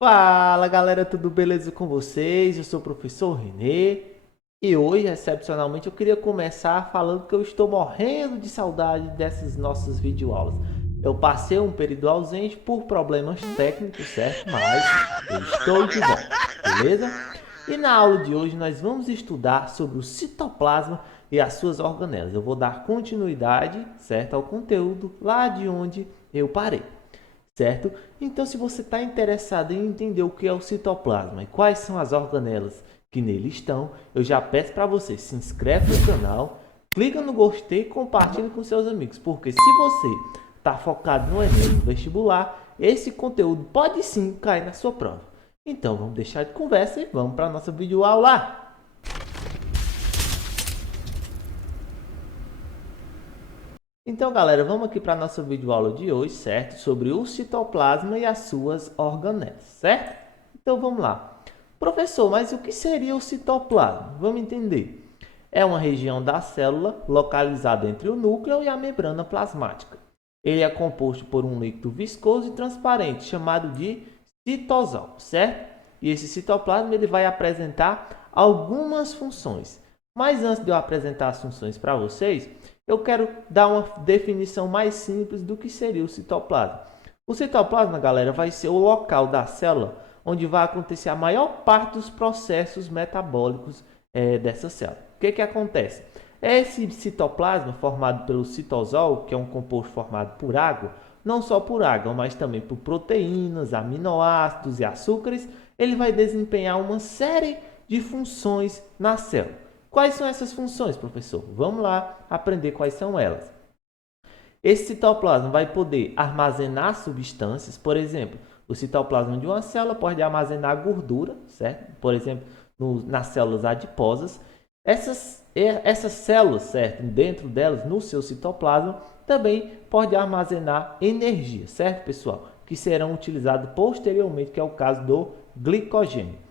Fala galera, tudo beleza com vocês? Eu sou o professor Renê e hoje, excepcionalmente, eu queria começar falando que eu estou morrendo de saudade dessas nossas videoaulas. Eu passei um período ausente por problemas técnicos, certo? Mas eu estou de volta, beleza? E na aula de hoje nós vamos estudar sobre o citoplasma e as suas organelas. Eu vou dar continuidade, certo, ao conteúdo lá de onde eu parei, certo? Então, se você está interessado em entender o que é o citoplasma e quais são as organelas que nele estão, eu já peço para você se inscreve no canal, clica no gostei e compartilhe com seus amigos, porque se você está focado no Enem, no vestibular, esse conteúdo pode sim cair na sua prova. Então, vamos deixar de conversa e vamos para a nossa videoaula. Então, galera, vamos aqui para a nossa videoaula de hoje, certo? Sobre o citoplasma e as suas organelas, certo? Então, vamos lá. Professor, mas o que seria o citoplasma? Vamos entender. É uma região da célula localizada entre o núcleo e a membrana plasmática. Ele é composto por um líquido viscoso e transparente, chamado de citosol, certo? E esse citoplasma ele vai apresentar algumas funções. Mas antes de eu apresentar as funções para vocês, eu quero dar uma definição mais simples do que seria o citoplasma. O citoplasma, galera, vai ser o local da célula onde vai acontecer a maior parte dos processos metabólicos dessa célula. O que acontece? Esse citoplasma formado pelo citosol, que é um composto formado por água, não só por água, mas também por proteínas, aminoácidos e açúcares, ele vai desempenhar uma série de funções na célula. Quais são essas funções, professor? Vamos lá aprender quais são elas. Esse citoplasma vai poder armazenar substâncias, por exemplo, o citoplasma de uma célula pode armazenar gordura, certo? Por exemplo, nas células adiposas. Essas células, certo? Dentro delas, no seu citoplasma, também pode armazenar energia, certo, pessoal? Que serão utilizadas posteriormente, que é o caso do glicogênio.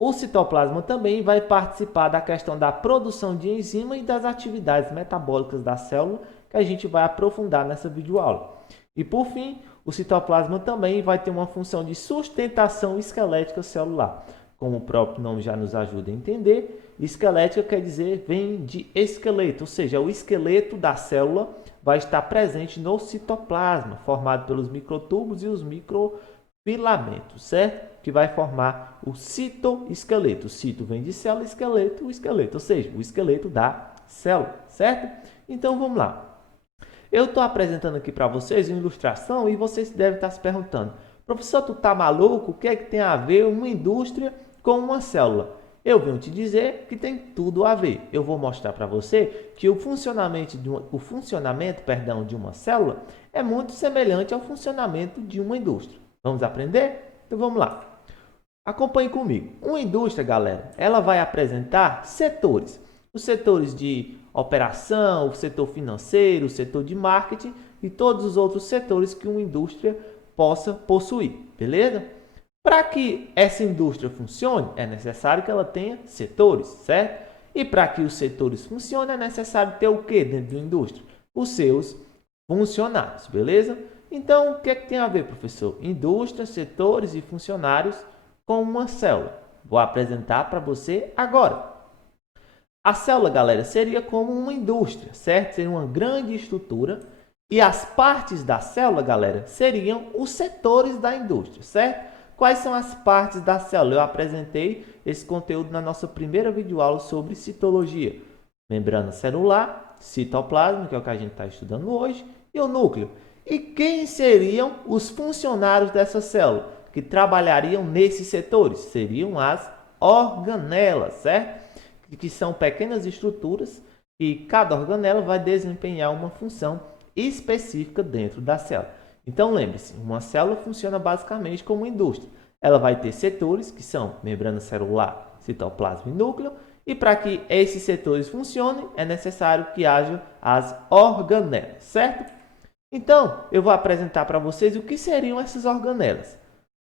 O citoplasma também vai participar da questão da produção de enzima e das atividades metabólicas da célula, que a gente vai aprofundar nessa videoaula. E por fim, o citoplasma também vai ter uma função de sustentação esquelética celular. Como o próprio nome já nos ajuda a entender, esquelética quer dizer vem de esqueleto, ou seja, o esqueleto da célula vai estar presente no citoplasma, formado pelos microtúbulos e os microfilamentos, certo? Que vai formar o citoesqueleto. O cito vem de célula, esqueleto, o esqueleto, ou seja, o esqueleto da célula, certo? Então vamos lá. Eu estou apresentando aqui para vocês uma ilustração e vocês devem estar se perguntando: professor, tu tá maluco? O que é que tem a ver uma indústria com uma célula? Eu venho te dizer que tem tudo a ver. Eu vou mostrar para você que o funcionamento de uma célula é muito semelhante ao funcionamento de uma indústria. Vamos aprender? Então vamos lá. Acompanhe comigo. Uma indústria, galera, ela vai apresentar setores. Os setores de operação, o setor financeiro, o setor de marketing e todos os outros setores que uma indústria possa possuir, beleza? Para que essa indústria funcione, é necessário que ela tenha setores, certo? E para que os setores funcionem, é necessário ter o que dentro de uma indústria? Os seus funcionários, beleza? Então, o que é que tem a ver, professor? Indústria, setores e funcionários com uma célula. Vou apresentar para você agora. A célula, galera, seria como uma indústria, certo? Seria uma grande estrutura e as partes da célula, galera, seriam os setores da indústria, certo? Quais são as partes da célula? Eu apresentei esse conteúdo na nossa primeira videoaula sobre citologia. Membrana celular, citoplasma, que é o que a gente está estudando hoje, e o núcleo. E quem seriam os funcionários dessa célula que trabalhariam nesses setores? Seriam as organelas, certo? Que são pequenas estruturas e cada organela vai desempenhar uma função específica dentro da célula. Então lembre-se, uma célula funciona basicamente como uma indústria. Ela vai ter setores que são membrana celular, citoplasma e núcleo, e para que esses setores funcionem é necessário que haja as organelas, certo? Então, eu vou apresentar para vocês o que seriam essas organelas.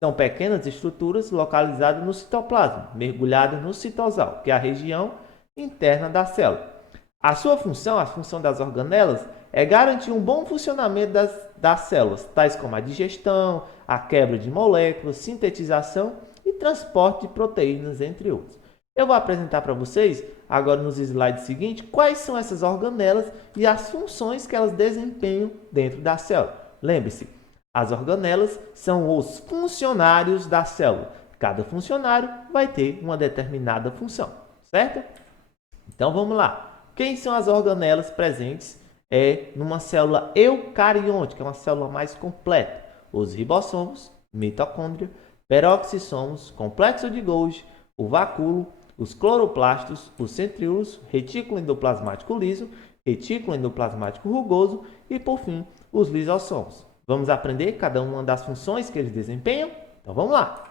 São pequenas estruturas localizadas no citoplasma, mergulhadas no citosol, que é a região interna da célula. A sua função, a função das organelas, é garantir um bom funcionamento das células, tais como a digestão, a quebra de moléculas, sintetização e transporte de proteínas, entre outros. Eu vou apresentar para vocês, agora nos slides seguintes, quais são essas organelas e as funções que elas desempenham dentro da célula. Lembre-se, as organelas são os funcionários da célula. Cada funcionário vai ter uma determinada função, certo? Então vamos lá. Quem são as organelas presentes numa célula eucarionte, que é uma célula mais completa? Os ribossomos, mitocôndria, peroxissomos, complexo de Golgi, o vacúolo, os cloroplastos, os centríolos, retículo endoplasmático liso, retículo endoplasmático rugoso e, por fim, os lisossomos. Vamos aprender cada uma das funções que eles desempenham? Então vamos lá.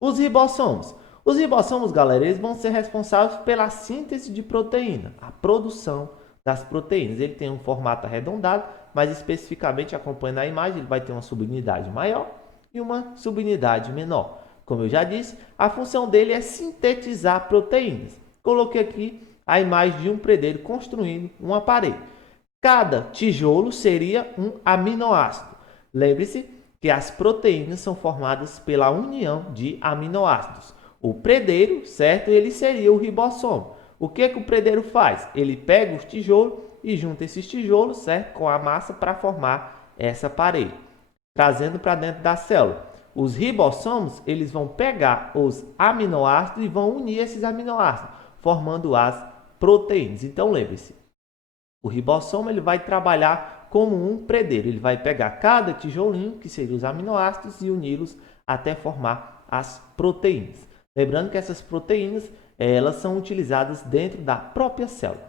Os ribossomos. Os ribossomos, galera, eles vão ser responsáveis pela síntese de proteína, a produção das proteínas. Ele tem um formato arredondado, mas especificamente, acompanhando a imagem, ele vai ter uma subunidade maior e uma subunidade menor. Como eu já disse, a função dele é sintetizar proteínas. Coloquei aqui a imagem de um predeiro construindo um aparelho. Cada tijolo seria um aminoácido. Lembre-se que as proteínas são formadas pela união de aminoácidos. O predeiro, certo? Ele seria o ribossomo. O que o predeiro faz? Ele pega os tijolos e junta esses tijolos, certo? Com a massa para formar essa parede, trazendo para dentro da célula. Os ribossomos, eles vão pegar os aminoácidos e vão unir esses aminoácidos, formando as proteínas. Então, lembre-se, o ribossomo ele vai trabalhar como um predeiro. Ele vai pegar cada tijolinho, que seriam os aminoácidos, e uni-los até formar as proteínas. Lembrando que essas proteínas elas são utilizadas dentro da própria célula.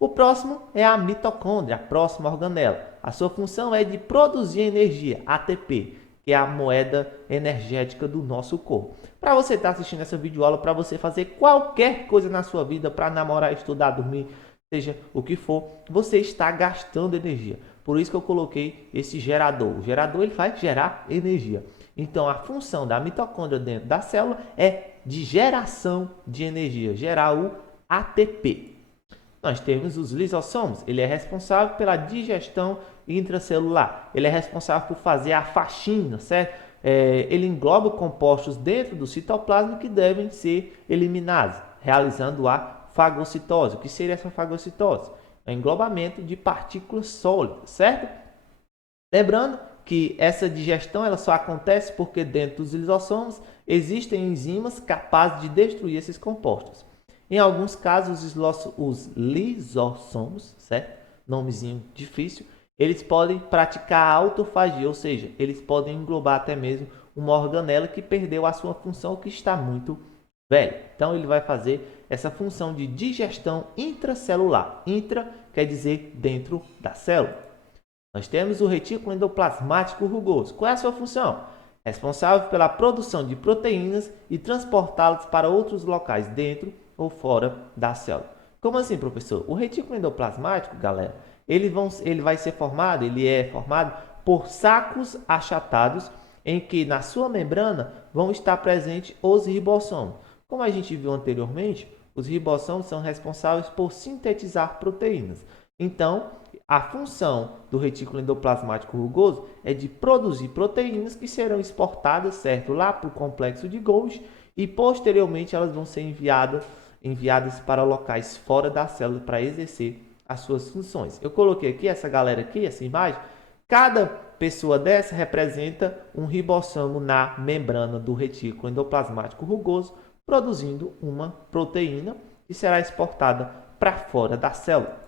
O próximo é a mitocôndria, a próxima organela. A sua função é de produzir energia, ATP, que é a moeda energética do nosso corpo. Para você estar assistindo essa videoaula, para você fazer qualquer coisa na sua vida, para namorar, estudar, dormir, seja o que for, você está gastando energia. Por isso que eu coloquei esse gerador. O gerador ele vai gerar energia. Então, a função da mitocôndria dentro da célula é de geração de energia, gerar o ATP. Nós temos os lisossomos, ele é responsável pela digestão intracelular, ele é responsável por fazer a faxina, certo? Ele engloba compostos dentro do citoplasma que devem ser eliminados, realizando a fagocitose. O que seria essa fagocitose? É o englobamento de partículas sólidas, certo? Lembrando que essa digestão ela só acontece porque dentro dos lisossomos existem enzimas capazes de destruir esses compostos. Em alguns casos, os lisossomos, certo? Nomezinho difícil, eles podem praticar a autofagia, ou seja, eles podem englobar até mesmo uma organela que perdeu a sua função, que está muito velha. Então, ele vai fazer essa função de digestão intracelular. Intra quer dizer dentro da célula. Nós temos o retículo endoplasmático rugoso. Qual é a sua função? Responsável pela produção de proteínas e transportá-las para outros locais dentro ou fora da célula. Como assim, professor? O retículo endoplasmático, galera, ele é formado por sacos achatados em que na sua membrana vão estar presentes os ribossomos. Como a gente viu anteriormente, os ribossomos são responsáveis por sintetizar proteínas. Então, a função do retículo endoplasmático rugoso é de produzir proteínas que serão exportadas, certo, lá para o complexo de Golgi e posteriormente elas vão ser enviadas para locais fora da célula para exercer as suas funções. Eu coloquei aqui essa galera aqui, essa imagem. Cada pessoa dessa representa um ribossomo na membrana do retículo endoplasmático rugoso, produzindo uma proteína que será exportada para fora da célula.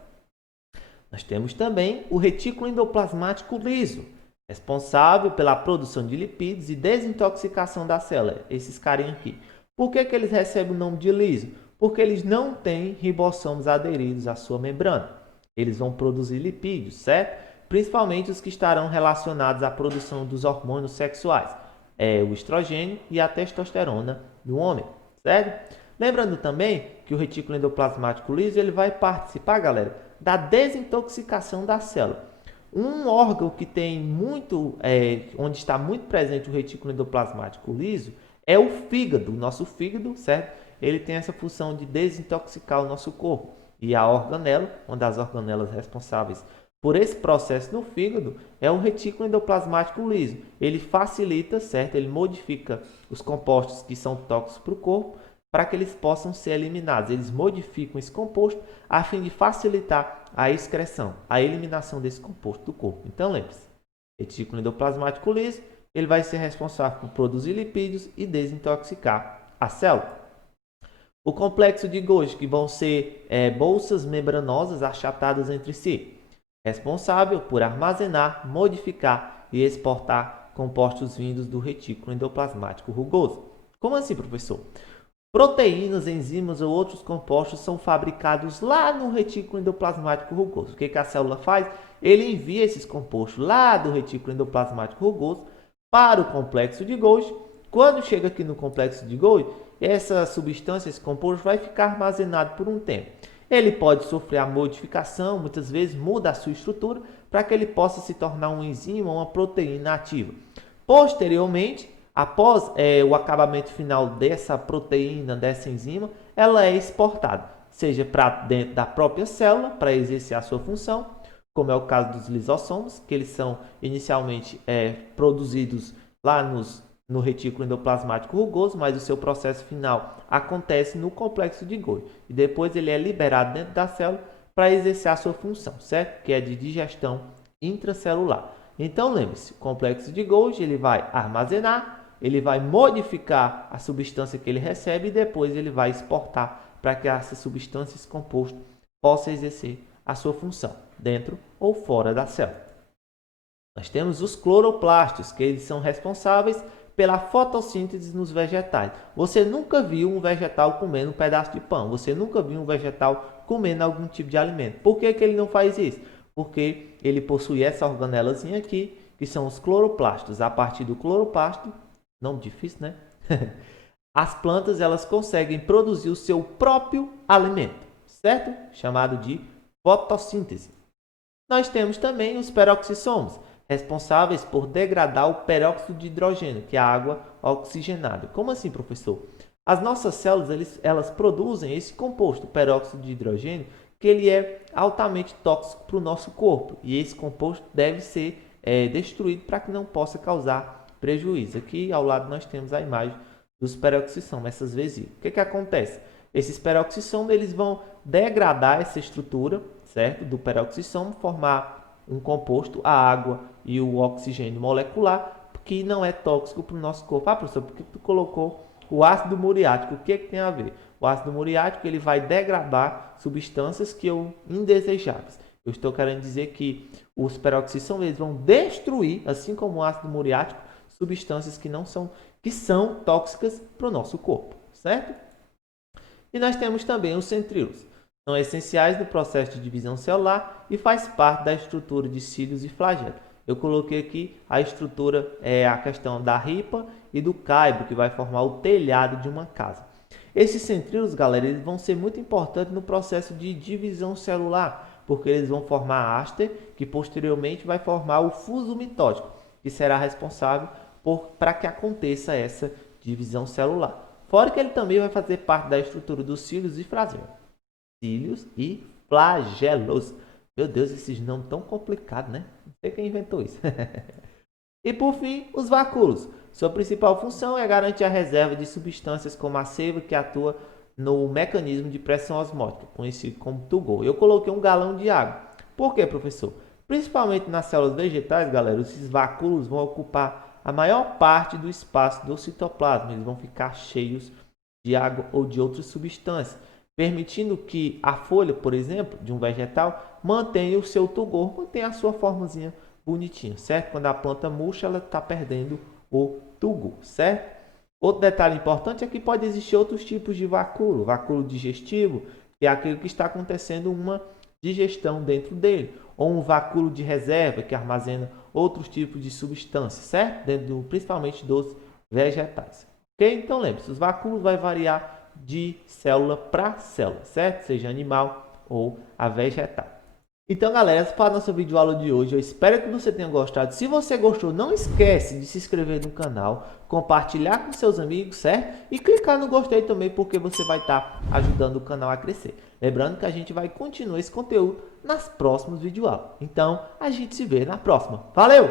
Nós temos também o retículo endoplasmático liso, responsável pela produção de lipídios e desintoxicação da célula. Esses carinhos aqui. Por que eles recebem o nome de liso? Porque eles não têm ribossomos aderidos à sua membrana. Eles vão produzir lipídios, certo? Principalmente os que estarão relacionados à produção dos hormônios sexuais, o estrogênio e a testosterona do homem, certo? Lembrando também que o retículo endoplasmático liso ele vai participar, galera, da desintoxicação da célula. Um órgão que tem onde está muito presente o retículo endoplasmático liso é o fígado. O nosso fígado, certo? Ele tem essa função de desintoxicar o nosso corpo. e a organela. Uma das organelas responsáveis por esse processo no fígado é o retículo endoplasmático liso. Ele facilita, certo? Ele modifica os compostos que são tóxicos para o corpo para que eles possam ser eliminados. Eles modificam esse composto a fim de facilitar a excreção, a eliminação desse composto do corpo. Então, lembre-se, retículo endoplasmático liso, ele vai ser responsável por produzir lipídios e desintoxicar a célula. O complexo de Golgi, que vão ser bolsas membranosas achatadas entre si, responsável por armazenar, modificar e exportar compostos vindos do retículo endoplasmático rugoso. Como assim, professor? Proteínas, enzimas ou outros compostos são fabricados lá no retículo endoplasmático rugoso. O que a célula faz? Ele envia esses compostos lá do retículo endoplasmático rugoso para o complexo de Golgi. Quando chega aqui no complexo de Golgi, essa substância, esse composto, vai ficar armazenado por um tempo. Ele pode sofrer a modificação, muitas vezes muda a sua estrutura, para que ele possa se tornar um enzima ou uma proteína ativa. Posteriormente, após o acabamento final dessa proteína, dessa enzima, ela é exportada, seja para dentro da própria célula, para exercer a sua função, como é o caso dos lisossomos, que eles são inicialmente produzidos lá no retículo endoplasmático rugoso, mas o seu processo final acontece no complexo de Golgi. E depois ele é liberado dentro da célula para exercer a sua função, certo? Que é de digestão intracelular. Então, lembre-se, o complexo de Golgi ele vai armazenar, ele vai modificar a substância que ele recebe e depois ele vai exportar para que essa substância, esse composto, possa exercer a sua função, dentro ou fora da célula. Nós temos os cloroplastos, que eles são responsáveis pela fotossíntese nos vegetais. Você nunca viu um vegetal comendo um pedaço de pão. Você nunca viu um vegetal comendo algum tipo de alimento. Por que ele não faz isso? Porque ele possui essa organelazinha aqui, que são os cloroplastos. A partir do cloroplasto, nome difícil, né? As plantas elas conseguem produzir o seu próprio alimento, certo? Chamado de fotossíntese. Nós temos também os peroxissomos, responsáveis por degradar o peróxido de hidrogênio, que é a água oxigenada. Como assim, professor? As nossas células elas produzem esse composto, o peróxido de hidrogênio, que ele é altamente tóxico para o nosso corpo. E esse composto deve ser destruído para que não possa causar prejuízo. Aqui ao lado nós temos a imagem dos peroxissomos, essas vesículas. O que acontece? Esses peroxissomos eles vão degradar essa estrutura, certo? Do peroxissomo, formar um composto, a água e o oxigênio molecular, que não é tóxico para o nosso corpo. Ah, professor, por que tu colocou o ácido muriático? O que tem a ver? O ácido muriático ele vai degradar substâncias que são indesejáveis. Eu estou querendo dizer que os peroxissomos eles vão destruir, assim como o ácido muriático, substâncias que são tóxicas para o nosso corpo, certo? E nós temos também os centríolos. São essenciais no processo de divisão celular e faz parte da estrutura de cílios e flagelo. Eu coloquei aqui a estrutura, a questão da ripa e do caibro, que vai formar o telhado de uma casa. Esses centríolos, galera, eles vão ser muito importantes no processo de divisão celular, porque eles vão formar a háster, que posteriormente vai formar o fuso mitótico, que será responsável para que aconteça essa divisão celular. Fora que ele também vai fazer parte da estrutura dos cílios e flagelos. Cílios e flagelos. Meu Deus, esses nomes tão complicados, né? Não sei quem inventou isso. E por fim, os vacúolos. Sua principal função é garantir a reserva de substâncias como a seiva que atua no mecanismo de pressão osmótica, conhecido como Tugol. Eu coloquei um galão de água. Por quê, professor? Principalmente nas células vegetais, galera, esses vacúolos vão ocupar a maior parte do espaço do citoplasma. Eles vão ficar cheios de água ou de outras substâncias, permitindo que a folha, por exemplo, de um vegetal, mantenha o seu tugor, mantenha a sua formazinha bonitinha, certo? Quando a planta murcha, ela está perdendo o tugor, certo? Outro detalhe importante é que pode existir outros tipos de vacúolo. Vacúolo digestivo, que é aquele que está acontecendo uma digestão dentro dele. Ou um vacúolo de reserva, que armazena outros tipos de substâncias, certo? Principalmente dos vegetais. Ok? Então lembre-se, os vacúolos vai variar de célula para célula, certo? Seja animal ou a vegetal. Então, galera, essa foi a nossa videoaula de hoje. Eu espero que você tenha gostado. Se você gostou, não esquece de se inscrever no canal, compartilhar com seus amigos, certo? E clicar no gostei também, porque você vai estar ajudando o canal a crescer. Lembrando que a gente vai continuar esse conteúdo nas próximas videoaulas. Então, a gente se vê na próxima. Valeu!